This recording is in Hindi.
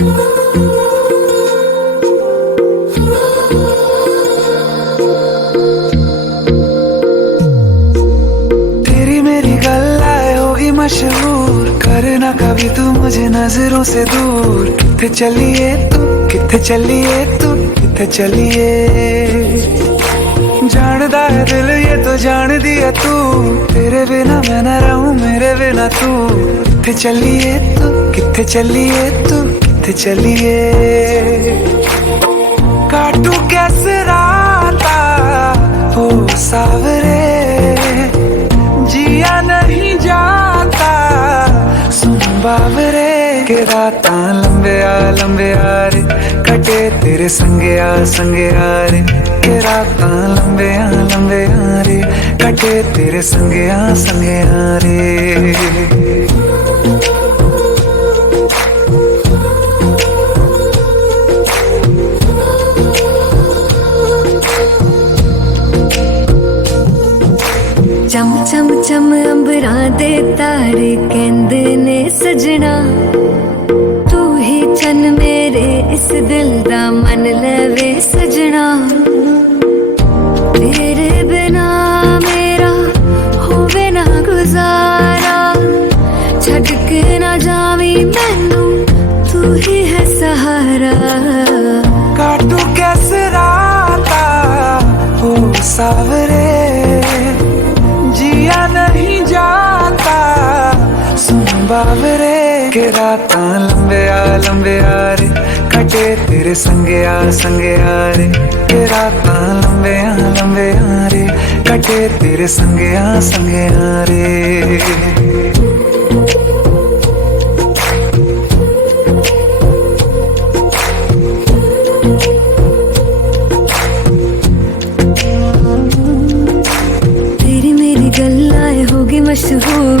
तेरी मेरी गल्लाए होगी मशहूर, करना कभी तू मुझे नजरों से दूर। किथे चलिए तू, किथे चलिए तू, किथे चलिए। जानदा है दिल ये तो जान दिया तू, तेरे बिना मैं न रहूं मेरे बिना तू। किथे चलिए तू, किथे चलिए तू, किथे चलिए। काटू कैसे राता हो सावरे, जिया नहीं जाता सुन बावरे। के राता लंबे आ रे, कटे तेरे संगे आ रे। के राता लंबे आ रे, कटे तेरे संगे आ रे। चम चम चम अंबरां दे तारे कहंदे ने सजना, तू ही चन मेरे इस दिल दा मन लवे सजना। तेरे बिना मेरा होवे ना गुजारा, छड़ के ना जावी मैनू तू ही है सहारा। काटू कैसे राता हो सावरे, जिया नहीं जाता सुन बावरे। के राता लंबे आ रे, कटे तेरे संगे आ रे। के राता लंबे आ रे, कटे तेरे संगे आ रे। तेरी मेरी गल्लाए होगी मशहूर,